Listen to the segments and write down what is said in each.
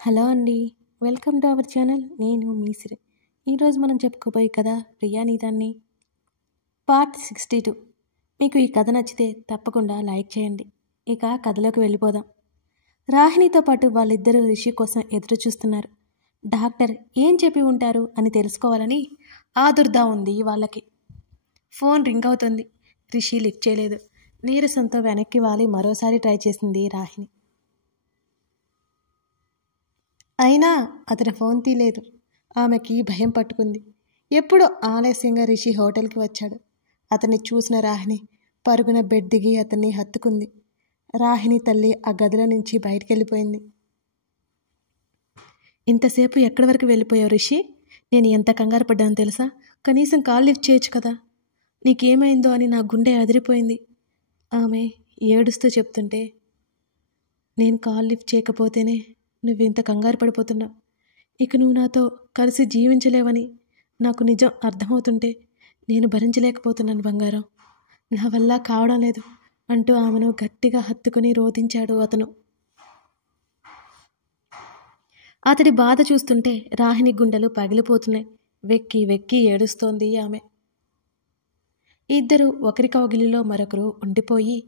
Hello అండి. Welcome to our channel. నేను మీ సిరి. ఈరోజు మనం చెప్పుకోబోయే కథ ప్రియా నీదాన్ని పార్ట్ 62. మీకు ఈ కథ నచ్చితే తప్పకుండా లైక్ చేయండి. ఇక కథలోకి వెళ్ళిపోదాం. రాహిణితో పాటు వాళ్ళిద్దరూ రిషి కోసం ఎదురు చూస్తున్నారు. డాక్టర్ ఏం చెప్పి ఉంటారు అని తెలుసుకోవాలని ఆదుర్దా ఉంది వాళ్ళకి. ఫోన్ రింగ్ అవుతుంది. రిషి లిఫ్ట్ చేయలేదు. నీరసంతో వెనక్కి వాలి మరోసారి ట్రై చేసింది రాహిణి. అయినా అతని ఫోన్ తీయలేదు. ఆమెకి భయం పట్టుకుంది. ఎప్పుడో ఆలస్యంగా రిషి హోటల్కి వచ్చాడు. అతన్ని చూసిన రాహిణి పరుగున బెడ్ దిగి అతన్ని హత్తుకుంది. రాహిణి తల్లి ఆ గదిలో నుంచి బయటికెళ్ళిపోయింది. ఇంతసేపు ఎక్కడి వరకు వెళ్ళిపోయావు రిషి? నేను ఎంత కంగారు పడ్డాను తెలుసా? కనీసం కాల్ లిఫ్ట్ చేయొచ్చు కదా. నీకేమైందో అని నా గుండె అదిరిపోయింది. ఆమె ఏడుస్తూ చెప్తుంటే, నేను కాల్ లిఫ్ట్ చేయకపోతేనే నువ్వింత కంగారు పడిపోతున్నావు. ఇక నువ్వు నాతో కలిసి జీవించలేవని నాకు నిజం అర్థమవుతుంటే నేను భరించలేకపోతున్నాను బంగారం. నా వల్ల కావడం లేదు అంటూ ఆమెను గట్టిగా హత్తుకుని రోధించాడు అతను. అతడి బాధ చూస్తుంటే రాహిణి గుండెలు పగిలిపోతున్నాయి. వెక్కి వెక్కి ఏడుస్తోంది ఆమె. ఇద్దరు ఒకరి కౌగిలిలో మరొకరు ఉండిపోయి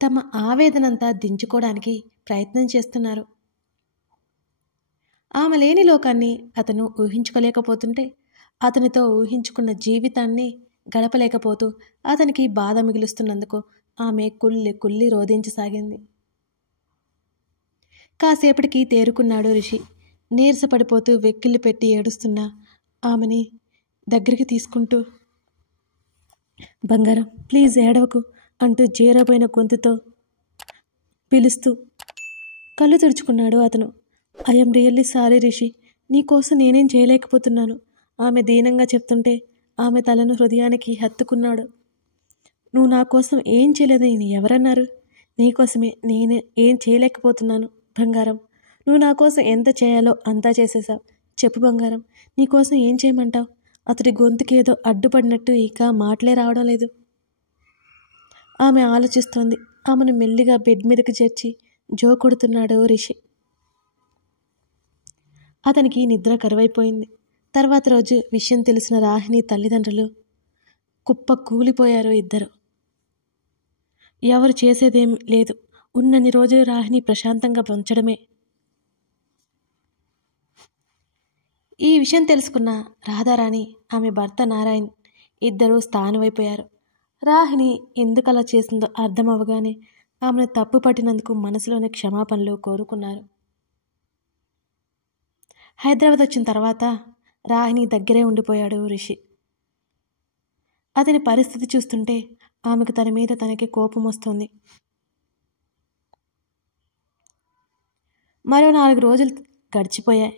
తమ ఆవేదనంతా దించుకోవడానికి ప్రయత్నం చేస్తున్నారు. ఆమె లేని లోకాన్ని అతను ఊహించుకోలేకపోతుంటే అతనితో ఊహించుకున్న జీవితాన్ని గడపలేకపోతూ అతనికి బాధ మిగులుస్తున్నందుకు ఆమె కుళ్ళి కుళ్ళి రోధించసాగింది. కాసేపటికి తేరుకున్నాడు రిషి. నీరసపడిపోతూ వెక్కిళ్ళు పెట్టి ఏడుస్తున్న ఆమెని దగ్గరికి తీసుకుంటూ, బంగారం ప్లీజ్ ఏడవకు అంటూ జేరబోయిన గొంతుతో పిలుస్తూ కళ్ళు తుడుచుకున్నాడు అతను. ఐఎమ్ రియల్లీ సారీ రిషి, నీకోసం నేనేం చేయలేకపోతున్నాను ఆమె దీనంగా చెప్తుంటే ఆమె తలను హృదయానికి హత్తుకున్నాడు. నువ్వు నా కోసం ఏం చేయలేదని ఎవరన్నారు? నీకోసమే నేను ఏం చేయలేకపోతున్నాను బంగారం. నువ్వు నా కోసం ఎంత చేయాలో అంతా చేసేసావు. చెప్పు బంగారం, నీకోసం ఏం చేయమంటావు? అతడి గొంతుకేదో అడ్డుపడినట్టు ఇక మాటలే రావడం లేదు. ఆమె ఆలోచిస్తోంది. ఆమెను మెల్లిగా బెడ్ మీదకి చేర్చి జో కొడుతున్నాడు రిషి. అతనికి నిద్ర కరువైపోయింది. తర్వాత రోజు విషయం తెలిసిన రాహిణి తల్లిదండ్రులు కుప్ప కూలిపోయారు. ఇద్దరు ఎవరు చేసేదేం లేదు. ఉన్నన్ని రోజులు రాహిణి ప్రశాంతంగా పంచడమే. ఈ విషయం తెలుసుకున్న రాధారాణి, ఆమె భర్త నారాయణ్ ఇద్దరూ స్థానమైపోయారు. రాహిణి ఎందుకలా చేసిందో అర్థం అవగానే ఆమెను తప్పు పట్టినందుకు మనసులోని క్షమాపణలు కోరుకున్నారు. హైదరాబాద్ వచ్చిన తర్వాత రాహిణి దగ్గరే ఉండిపోయాడు రిషి. అతని పరిస్థితి చూస్తుంటే ఆమెకు తన మీద తనకి కోపం వస్తుంది. మరో 4 రోజులు గడిచిపోయాయి.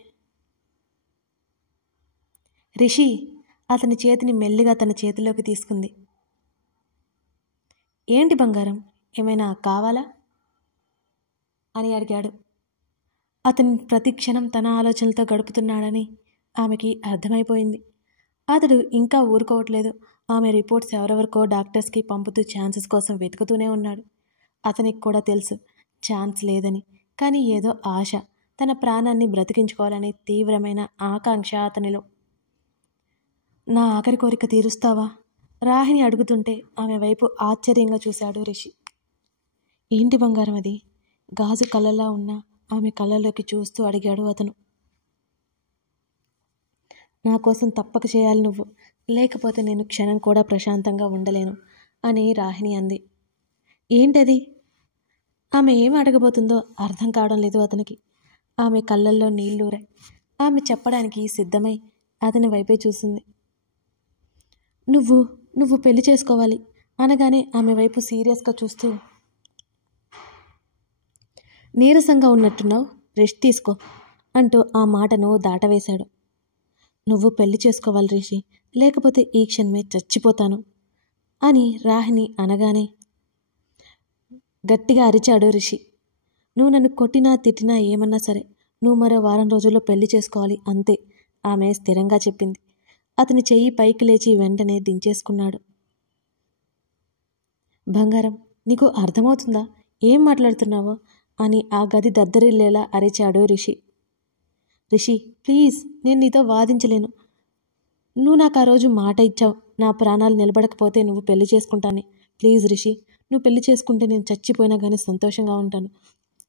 రిషి అతని చేతిని మెల్లిగా తన చేతిలోకి తీసుకుంది. ఏంటి బంగారం, ఏమైనా కావాలా అని అడిగాడు. అతని ప్రతి క్షణం తన ఆలోచనలతో గడుపుతున్నాడని ఆమెకి అర్థమైపోయింది. అతడు ఇంకా ఊరుకోవట్లేదు. ఆమె రిపోర్ట్స్ ఎవరెవరికో డాక్టర్స్కి పంపుతూ ఛాన్సెస్ కోసం వెతుకుతూనే ఉన్నాడు. అతనికి కూడా తెలుసు ఛాన్స్ లేదని. కానీ ఏదో ఆశ, తన ప్రాణాన్ని బ్రతికించుకోవాలని తీవ్రమైన ఆకాంక్ష అతనిలో. నా ఆఖరి కోరిక తీరుస్తావా? రాహిణి అడుగుతుంటే ఆమె వైపు ఆశ్చర్యంగా చూశాడు రిషి. ఏంటి బంగారం అది? గాజు కళ్ళలా ఉన్న ఆమె కళ్ళలోకి చూస్తూ అడిగాడు అతను. నా కోసం తప్పక చేయాలి నువ్వు, లేకపోతే నేను క్షణం కూడా ప్రశాంతంగా ఉండలేను అని రాహిణి అంది. ఏంటది? ఆమె ఏం అడగబోతుందో అర్థం కావడం లేదు అతనికి. ఆమె కళ్ళల్లో నీళ్లూరాయి. ఆమె చెప్పడానికి సిద్ధమై అతని వైపే చూసింది. నువ్వు పెళ్లి చేసుకోవాలి అనగానే ఆమె వైపు సీరియస్గా చూస్తూ, నీరసంగా ఉన్నట్టున్నావు, రెస్ట్ తీసుకో అంటూ ఆ మాటను దాటవేశాడు. నువ్వు పెళ్లి చేసుకోవాలి రిషి, లేకపోతే ఈ క్షణమే చచ్చిపోతాను అని రాహిణి అనగానే గట్టిగా అరిచాడు రిషి. నువ్వు నన్ను కొట్టినా తిట్టినా ఏమన్నా సరే, నువ్వు మరో వారం రోజుల్లో పెళ్లి చేసుకోవాలి అంతే, ఆమె స్థిరంగా చెప్పింది. అతని చెయ్యి పైకి లేచి వెంటనే దించేసుకున్నాడు. బంగారం, నీకు అర్థమవుతుందా ఏం మాట్లాడుతున్నావో అని ఆ గది దద్దరిల్లేలా అరిచాడు రిషి. రిషి ప్లీజ్, నేను నీతో వాదించలేను. నువ్వు నాకు ఆ రోజు మాట ఇచ్చావు, నా ప్రాణాలు నిలబడకపోతే నువ్వు పెళ్లి చేసుకుంటానే. ప్లీజ్ రిషి, నువ్వు పెళ్లి చేసుకుంటే నేను చచ్చిపోయినా కానీ సంతోషంగా ఉంటాను.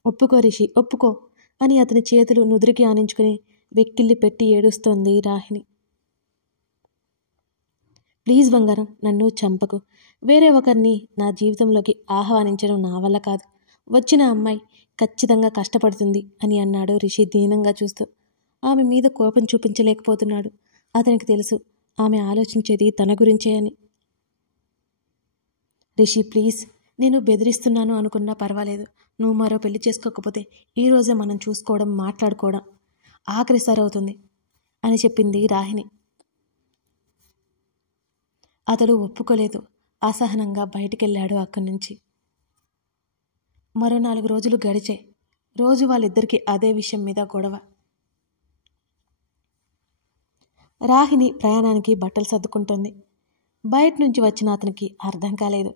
ఒప్పుకో రిషి, ఒప్పుకో అని అతని చేతులు నుదురికి ఆనించుకుని వెక్కిళ్ళి పెట్టి ఏడుస్తోంది రాహిణి. ప్లీజ్ బంగారం, నన్ను చంపకు. వేరే ఒకరిని నా జీవితంలోకి ఆహ్వానించడం నా వల్ల కాదు. వచ్చిన అమ్మాయి ఖచ్చితంగా కష్టపడుతుంది అని అన్నాడు రిషి దీనంగా చూస్తూ. ఆమె మీద కోపం చూపించలేకపోతున్నాడు. అతనికి తెలుసు ఆమె ఆలోచించేది తన గురించే అని. రిషి ప్లీజ్, నేను బెదిరిస్తున్నాను అనుకున్నా పర్వాలేదు. నువ్వు మరో పెళ్లి చేసుకోకపోతే ఈరోజే మనం చూసుకోవడం, మాట్లాడుకోవడం ఆఖరిసారి అవుతుంది అని చెప్పింది రాహిణి. అతడు ఒప్పుకోలేదు. అసహనంగా బయటికెళ్ళాడు అక్కడి నుంచి. మరో 4 రోజులు గడిచే. రోజు వాళ్ళిద్దరికీ అదే విషయం మీద గొడవ. రాహిణి ప్రయాణానికి బట్టలు సర్దుకుంటోంది. బయట నుంచి వచ్చిన అతనికి అర్థం కాలేదు.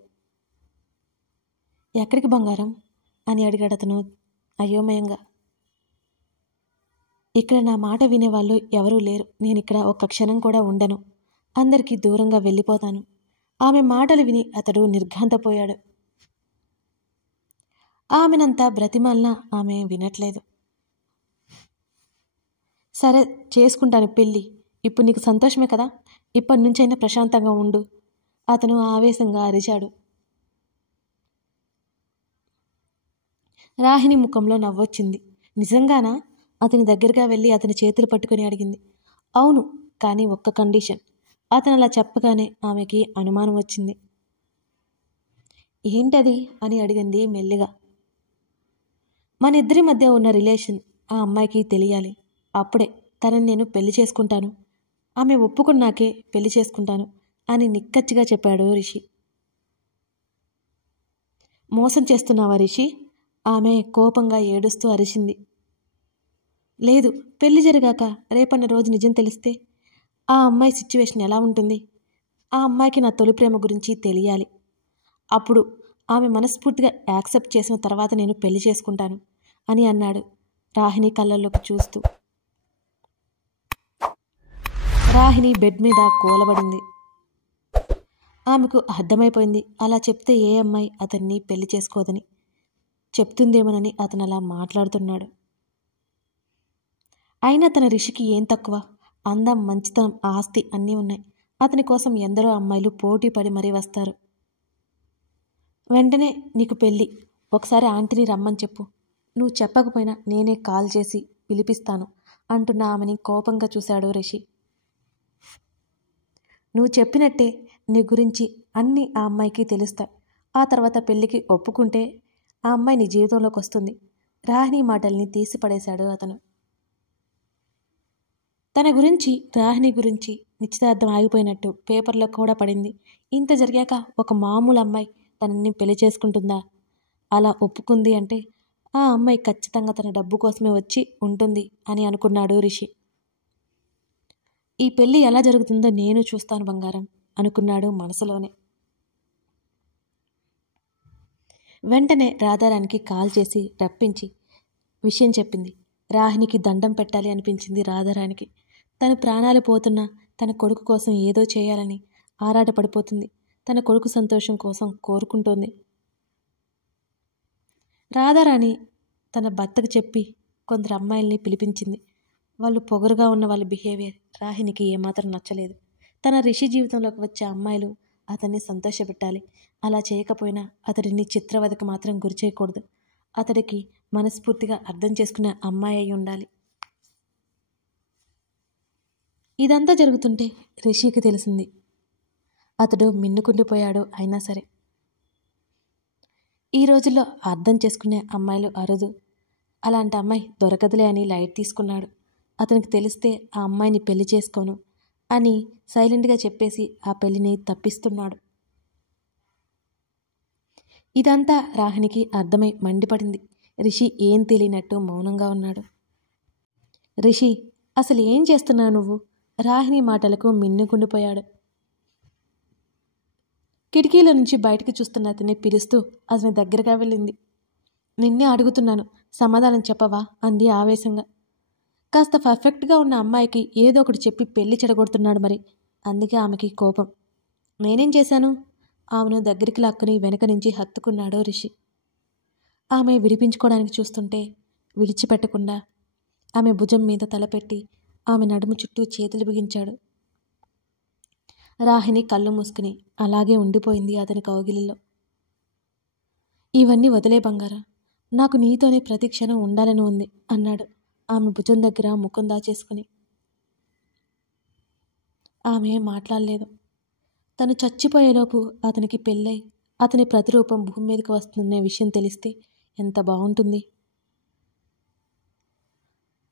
ఎక్కడికి బంగారం అని అడిగాడు అతను అయోమయంగా. ఇక్కడ నా మాట వినేవాళ్ళు ఎవరూ లేరు. నేనిక్కడ ఒక్క క్షణం కూడా ఉండను. అందరికీ దూరంగా వెళ్ళిపోతాను. ఆమె మాటలు విని అతడు నిర్ఘాంతపోయాడు. ఆమెనంతా బ్రతిమాలినా ఆమె వినట్లేదు. సరే, చేసుకుంటాను పెళ్ళి. ఇప్పుడు నీకు సంతోషమే కదా? ఇప్పటి నుంచైనా ప్రశాంతంగా ఉండు అతను ఆవేశంగా అరిచాడు. రాహిణి ముఖంలో నవ్వొచ్చింది. నిజంగానా? అతని దగ్గరగా వెళ్ళి అతని చేతులు పట్టుకుని అడిగింది. అవును, కానీ ఒక్క కండిషన్. అతను అలా చెప్పగానే ఆమెకి అనుమానం వచ్చింది. ఏంటది అని అడిగింది మెల్లిగా. మన ఇద్దరి మధ్య ఉన్న రిలేషన్ ఆ అమ్మాయికి తెలియాలి. అప్పుడే తనని నేను పెళ్లి చేసుకుంటాను. ఆమె ఒప్పుకున్నాకే పెళ్లి చేసుకుంటాను అని నిక్కచ్చిగా చెప్పాడు రిషి. మోసం చేస్తున్నావా రిషి? ఆమె కోపంగా ఏడుస్తూ అరిచింది. లేదు, పెళ్లి జరిగాక రేపన్న రోజు నిజం తెలిస్తే ఆ అమ్మాయి సిచ్యువేషన్ ఎలా ఉంటుంది? ఆ అమ్మాయికి నా తొలి ప్రేమ గురించి తెలియాలి. అప్పుడు ఆమె మనస్ఫూర్తిగా యాక్సెప్ట్ చేసిన తర్వాత నేను పెళ్లి చేసుకుంటాను అని అన్నాడు రాహిణి కళ్ళల్లోకి చూస్తూ. రాహిణి బెడ్ మీద కూలబడింది. ఆమెకు అర్థమైపోయింది అలా చెప్తే ఏ అమ్మాయి అతన్ని పెళ్లి చేసుకోదని. చెప్తుందేమోనని అతను అలా మాట్లాడుతున్నాడు. అయినా తన రిషికి ఏం తక్కువ? అందం, మంచితనం, ఆస్తి అన్నీ ఉన్నాయి. అతని కోసం ఎందరో అమ్మాయిలు పోటీ పడి మరీ వస్తారు. వెంటనే నీకు పెళ్ళి. ఒకసారి ఆంటీని రమ్మని చెప్పు. నువ్వు చెప్పకపోయినా నేనే కాల్ చేసి పిలిపిస్తాను అంటున్న ఆమెని కోపంగా చూశాడు రిషి. నువ్వు చెప్పినట్టే నీ గురించి అన్నీ ఆ అమ్మాయికి తెలుస్తాయి. ఆ తర్వాత పెళ్ళికి ఒప్పుకుంటే ఆ అమ్మాయి నీ జీవితంలోకి వస్తుంది. రాహిణి మాటల్ని తీసిపడేశాడు అతను. తన గురించి, రాహిణి గురించి నిశ్చితార్థం ఆగిపోయినట్టు పేపర్లో కూడా పడింది. ఇంత జరిగాక ఒక మామూలు అమ్మాయి తనని పెళ్లి చేసుకుంటుందా? అలా ఒప్పుకుంది అంటే ఆ అమ్మాయి ఖచ్చితంగా తన డబ్బు కోసమే వచ్చి ఉంటుంది అని అనుకున్నాడు రిషి. ఈ పెళ్ళి ఎలా జరుగుతుందో నేను చూస్తాను బంగారం అనుకున్నాడు మనసులోనే. వెంటనే రాధారానికి కాల్ చేసి రప్పించి విషయం చెప్పింది. రాహిణికి దండం పెట్టాలి అనిపించింది రాధారానికి. తన ప్రాణాలు పోతున్నా తన కొడుకు కోసం ఏదో చేయాలని ఆరాటపడిపోతుంది. తన కొడుకు సంతోషం కోసం కోరుకుంటోంది. రాధారాణి తన భర్తకు చెప్పి కొందరు అమ్మాయిల్ని పిలిపించింది. వాళ్ళు పొగరుగా ఉన్న వాళ్ళ బిహేవియర్ రాహిణికి ఏమాత్రం నచ్చలేదు. తన రిషి జీవితంలోకి వచ్చే అమ్మాయిలు అతన్ని సంతోషపెట్టాలి. అలా చేయకపోయినా అతడిని చిత్రవదకు మాత్రం గురి చేయకూడదు. అతడికి మనస్ఫూర్తిగా అర్థం చేసుకునే అమ్మాయి అయి ఉండాలి. ఇదంతా జరుగుతుంటే రిషికి తెలిసింది. అతడు మిన్నుకుండిపోయాడు. అయినా సరే ఈ రోజుల్లో అర్థం చేసుకునే అమ్మాయిలు అరుదు. అలాంటి అమ్మాయి దొరకదులే అని లైట్ తీసుకున్నాడు. అతనికి తెలిస్తే ఆ అమ్మాయిని పెళ్లి చేసుకోను అని సైలెంట్గా చెప్పేసి ఆ పెళ్లిని తప్పిస్తున్నాడు. ఇదంతా రాహిణికి అర్థమై మండిపడింది. రిషి ఏం తెలియనట్టు మౌనంగా ఉన్నాడు. రిషి, అసలు ఏం చేస్తున్నావు నువ్వు? రాహిణి మాటలకు మిన్నుకుండిపోయాడు. కిటికీల నుంచి బయటికి చూస్తున్న అతన్ని పిలుస్తూ అతని దగ్గరగా వెళ్ళింది. నిన్నే అడుగుతున్నాను, సమాధానం చెప్పవా అంది ఆవేశంగా. కాస్త పర్ఫెక్ట్గా ఉన్న అమ్మాయికి ఏదో ఒకటి చెప్పి పెళ్లి చెడగొడుతున్నాడు మరి. అందుకే ఆమెకి కోపం. నేనేం చేశాను? ఆమెను దగ్గరికి లాక్కుని వెనక నుంచి హత్తుకున్నాడు రిషి. ఆమె విడిపించుకోవడానికి చూస్తుంటే విడిచిపెట్టకుండా ఆమె భుజం మీద తలపెట్టి ఆమె నడుము చుట్టూ చేతులు బిగించాడు. రాహిణి కళ్ళు మూసుకుని అలాగే ఉండిపోయింది అతని కౌగిలిలో. ఇవన్నీ వదిలే బంగారా, నాకు నీతోనే ప్రతి క్షణం ఉండాలని ఉంది అన్నాడు ఆమె భుజం దగ్గర ముఖం దాచేసుకుని. ఆమె మాట్లాడలేదు. తను చచ్చిపోయేలోపు అతనికి పెళ్ళై అతని ప్రతిరూపం భూమి మీదకి వస్తుందనే విషయం తెలిస్తే ఎంత బాగుంటుంది.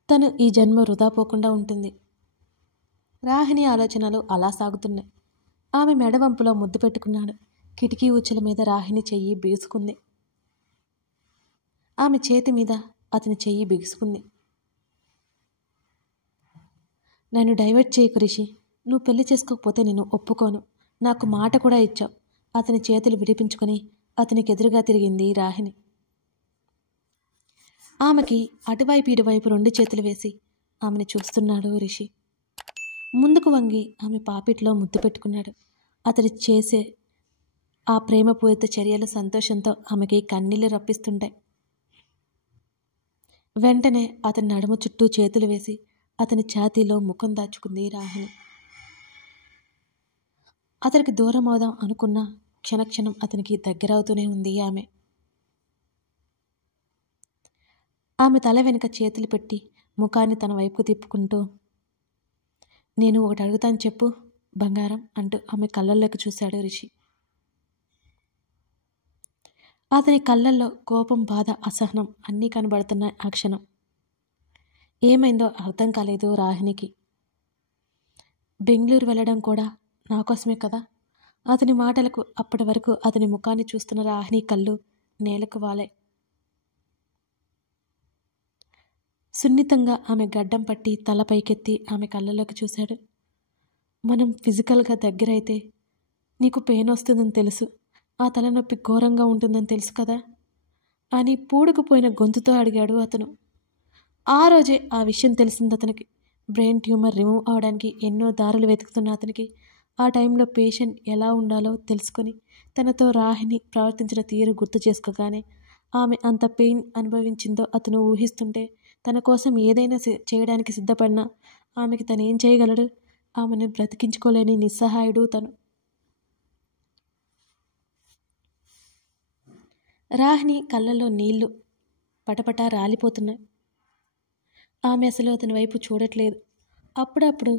తను ఈ జన్మ వృధా పోకుండా ఉంటుంది. రాహిణి ఆలోచనలు అలా సాగుతున్నాయి. ఆమె మెడవంపులో ముద్దు పెట్టుకున్నాడు. కిటికీ ఊచల మీద రాహిణి చెయ్యి బిగుసుకుంది. ఆమె చేతి మీద అతని చెయ్యి బిగుసుకుంది. నన్ను డైవర్ట్ చేయకు రిషి. నువ్వు పెళ్లి చేసుకోకపోతే నేను ఒప్పుకోను. నాకు మాట కూడా ఇచ్చావు. అతని చేతులు విడిపించుకొని అతనికి ఎదురుగా తిరిగింది రాహిణి. ఆమెకి అటువైపు ఇటువైపు 2 చేతులు వేసి ఆమెను చూస్తున్నాడు రిషి. ముందుకు వంగి ఆమె పాపిట్లో ముద్దు పెట్టుకున్నాడు. అతడు చేసే ఆ ప్రేమపూరిత చర్యల సంతోషంతో ఆమెకి కన్నీళ్లు రప్పిస్తుంటాయి. వెంటనే అతని నడుము చుట్టూ చేతులు వేసి అతని ఛాతీలో ముఖం దాచుకుంది రాహిణి. అతనికి దూరం అవుదాం అనుకున్న క్షణక్షణం అతనికి దగ్గరవుతూనే ఉంది ఆమె. ఆమె తల వెనుక చేతులు పెట్టి ముఖాన్ని తన వైపుకు తిప్పుకుంటూ, నేను ఒకటి అడుగుతాను చెప్పు బంగారం అంటూ ఆమె కళ్ళల్లోకి చూశాడు రిషి. అతని కళ్ళల్లో కోపం, బాధ, అసహనం అన్నీ కనబడుతున్నాయి ఆ క్షణం. ఏమైందో అర్థం కాలేదు రాహిణికి. బెంగళూరు వెళ్ళడం కూడా నా కోసమే కదా? అతని మాటలకు అప్పటి వరకు అతని ముఖాన్ని చూస్తున్న రాహిణి కళ్ళు నేలకు వాలే. సున్నితంగా ఆమె గడ్డం పట్టి తల పైకెత్తి ఆమె కళ్ళలోకి చూశాడు. మనం ఫిజికల్గా దగ్గరైతే నీకు పెయిన్ వస్తుందని తెలుసు, ఆ తలనొప్పి ఘోరంగా ఉంటుందని తెలుసు కదా అని పూడుకుపోయిన గొంతుతో అడిగాడు అతను. ఆ రోజే ఆ విషయం తెలిసింది అతనికి. బ్రెయిన్ ట్యూమర్ రిమూవ్ అవడానికి ఎన్నో దారులు వెతుకుతున్న అతనికి ఆ టైంలో పేషెంట్ ఎలా ఉండాలో తెలుసుకొని తనతో రాహిణి ప్రవర్తించిన తీరు గుర్తు చేసుకోగానే ఆమె అంత పెయిన్ అనుభవించిందో అతను ఊహిస్తుంటే తన కోసం ఏదైనా చేయడానికి సిద్ధపడినా ఆమెకి తనేం చేయగలడు? ఆమెను బ్రతికించుకోలేని నిస్సహాయుడు తను. రాహిణి కళ్ళల్లో నీళ్లు పటపటా రాలిపోతున్నాయి. ఆమె అసలు అతని వైపు చూడట్లేదు. అప్పుడప్పుడు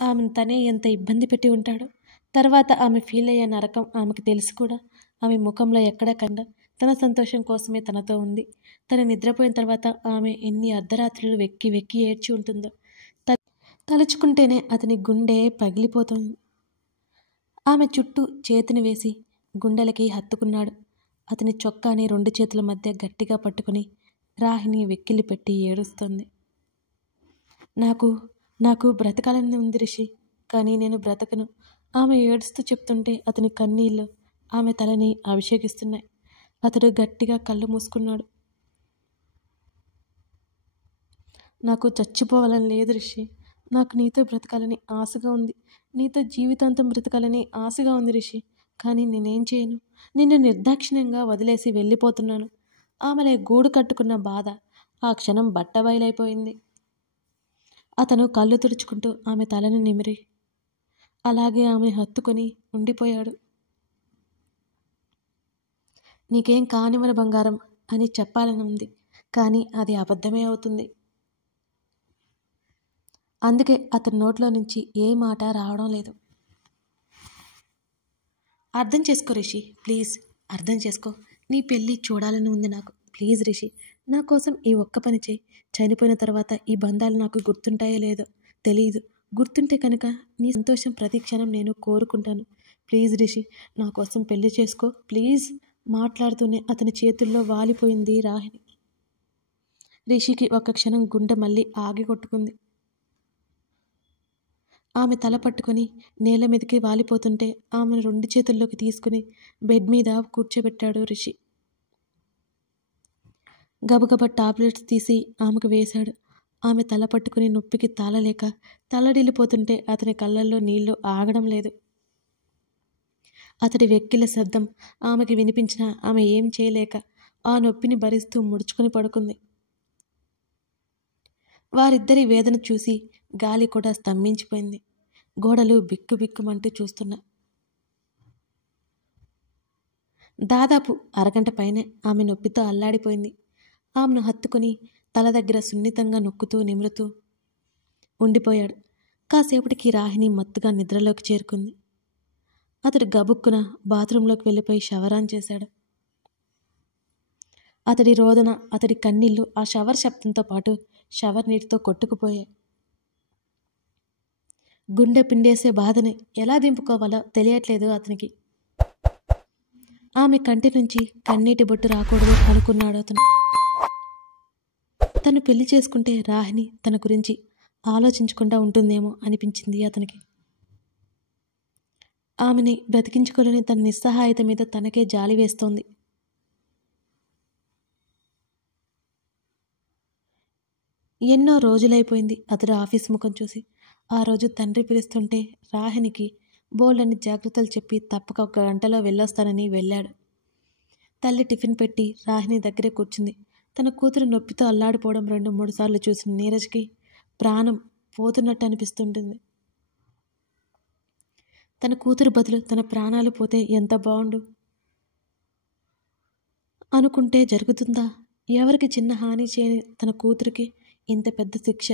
ఆమెను తనే ఎంత ఇబ్బంది పెట్టి ఉంటాడో. తర్వాత ఆమె ఫీల్ అయ్యే నరకం ఆమెకు తెలుసు కూడా. ఆమె ముఖంలో ఎక్కడ కండ తన సంతోషం కోసమే తనతో ఉంది. తను నిద్రపోయిన తర్వాత ఆమె ఎన్ని అర్ధరాత్రులు వెక్కి వెక్కి ఏడ్చి ఉంటుందో తలుచుకుంటేనే అతని గుండె పగిలిపోతుంది. ఆమె చుట్టూ చేతిని వేసి గుండెలకి హత్తుకున్నాడు. అతని చొక్కాని 2 చేతుల మధ్య గట్టిగా పట్టుకుని రాహిణి వెక్కిలి పెట్టి ఏడుస్తోంది. నాకు బ్రతకాలని ఉంది రిషి, కానీ నేను బ్రతకను. ఆమె ఏడుస్తూ చెప్తుంటే అతని కన్నీళ్ళు ఆమె తలని అభిషేకిస్తున్నాయి. అతడు గట్టిగా కళ్ళు మూసుకున్నాడు. నాకు చచ్చిపోవాలని లేదు రిషి. నాకు నీతో బ్రతకాలని ఆశగా ఉంది. నీతో జీవితాంతం బ్రతకాలని ఆశగా ఉంది రిషి. కానీ నేనేం చేయను? నిన్ను నిర్దాక్షిణ్యంగా వదిలేసి వెళ్ళిపోతున్నాను. ఆమెలే గూడు కట్టుకున్న బాధ ఆ క్షణం బట్టబయలైపోయింది. అతను కళ్ళు తుడుచుకుంటూ ఆమె తలను నిమిరి అలాగే ఆమె హత్తుకొని ఉండిపోయాడు. నీకేం కానివ్వను బంగారం అని చెప్పాలని ఉంది, కానీ అది అబద్ధమే అవుతుంది. అందుకే అతని నోట్లో నుంచి ఏ మాట రావడం లేదు. అర్థం చేసుకో రిషి, ప్లీజ్ అర్థం చేసుకో. నీ పెళ్ళి చూడాలని ఉంది నాకు. ప్లీజ్ రిషి, నా కోసం ఈ ఒక్క పని చేయి. చనిపోయిన తర్వాత ఈ బంధాలు నాకు గుర్తుంటాయో లేదో తెలియదు. గుర్తుంటే కనుక నీ సంతోషం ప్రతి క్షణం నేను కోరుకుంటాను. ప్లీజ్ రిషి, నా కోసం పెళ్లి చేసుకో ప్లీజ్. మాట్లాడుతూనే అతని చేతుల్లో వాలిపోయింది రాహిణి. రిషికి ఒక్క క్షణం గుండె మళ్ళీ ఆగి కొట్టుకుంది. ఆమె తల పట్టుకొని నేల మీదకి వాలిపోతుంటే ఆమెను 2 చేతుల్లోకి తీసుకుని బెడ్ మీద కూర్చోబెట్టాడు రిషి. గబగబా టాబ్లెట్స్ తీసి ఆమెకు వేశాడు. ఆమె తల పట్టుకుని నొప్పికి తాళలేక తల్లడిల్లిపోతుంటే అతని కళ్ళల్లో నీళ్లు ఆగడం లేదు. అతడి వెక్కిళ్ళ శబ్దం ఆమెకి వినిపించినా ఆమె ఏం చేయలేక ఆ నొప్పిని భరిస్తూ ముడుచుకుని పడుకుంది. వారిద్దరి వేదన చూసి గాలి కూడా స్తంభించిపోయింది. గోడలు బిక్కుబిక్కుమంటూ చూస్తున్నా. దాదాపు అరగంట పైనే ఆమె నొప్పితో అల్లాడిపోయింది. ఆమెను హత్తుకుని తల దగ్గర సున్నితంగా నొక్కుతూ నిమురుతూ ఉండిపోయాడు. కాసేపటికి రాహిణి మత్తుగా నిద్రలోకి చేరుకుంది. అతడు గబుక్కున బాత్రూంలోకి వెళ్ళిపోయి షవర్ ఆన్ చేశాడు. అతడి రోదన, అతడి కన్నీళ్లు ఆ షవర్ శబ్దంతో పాటు షవర్ నీటితో కొట్టుకుపోయాయి. గుండె పిండేసే బాధని ఎలా దింపుకోవాలో తెలియట్లేదు అతనికి. ఆమె కంటి నుంచి కన్నీటి బొట్టు రాకూడదు అనుకున్నాడు అతను. తను పెళ్లి చేసుకుంటే రాహిణి తన గురించి ఆలోచించకుండా ఉంటుందేమో అనిపించింది అతనికి. ఆమెని బ్రతికించుకోలేని తన నిస్సహాయత మీద తనకే జాలి వేస్తోంది. ఎన్నో రోజులైపోయింది అతడు ఆఫీస్ ముఖం చూసి. ఆ రోజు తండ్రి పిలుస్తుంటే రాహిణికి బోల్డని జాగ్రత్తలు చెప్పి తప్పక 1 గంటలో వెళ్ళొస్తానని వెళ్ళాడు. తల్లి టిఫిన్ పెట్టి రాహిణి దగ్గరే కూర్చుంది. తన కూతురు నొప్పితో అల్లాడిపోవడం 2-3 సార్లు చూసిన నీరజ్కి ప్రాణం పోతున్నట్టు అనిపిస్తుంటుంది. తన కూతురు బదులు తన ప్రాణాలు పోతే ఎంత బాగుండు అనుకుంటే జరుగుతుందా? ఎవరికి చిన్న హాని చేయని తన కూతురికి ఇంత పెద్ద శిక్ష.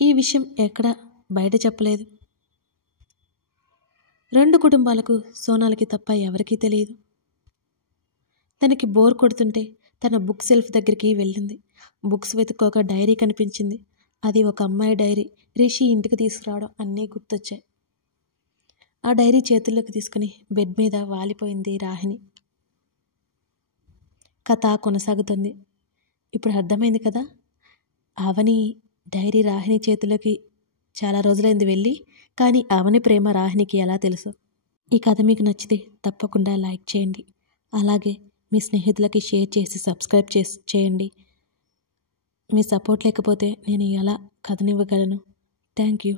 ఈ విషయం ఎక్కడా బయట చెప్పలేదు. 2 కుటుంబాలకు, సోనాలకి తప్ప ఎవరికీ తెలియదు. తనకి బోర్ కొడుతుంటే తన బుక్ సెల్ఫ్ దగ్గరికి వెళ్ళింది. బుక్స్ వెతుక్కోక డైరీ కనిపించింది. అది ఒక అమ్మాయి డైరీ. రిషి ఇంటికి తీసుకురావడం అన్నీ గుర్తొచ్చాయి. ఆ డైరీ చేతుల్లోకి తీసుకుని బెడ్ మీద వాలిపోయింది రాహిణి. కథ కొనసాగుతుంది. ఇప్పుడు అర్థమైంది కదా, అవని డైరీ రాహిణి చేతుల్లోకి చాలా రోజులైంది వెళ్ళి, కానీ అవని ప్రేమ రాహిణికి ఎలా తెలుసు? ఈ కథ మీకు నచ్చితే తప్పకుండా లైక్ చేయండి. అలాగే మీ స్నేహితులకి షేర్ చేసి సబ్స్క్రైబ్ చేయండి. మీ సపోర్ట్ లేకపోతే నేను ఎలా కథనివ్వగలను? Thank you.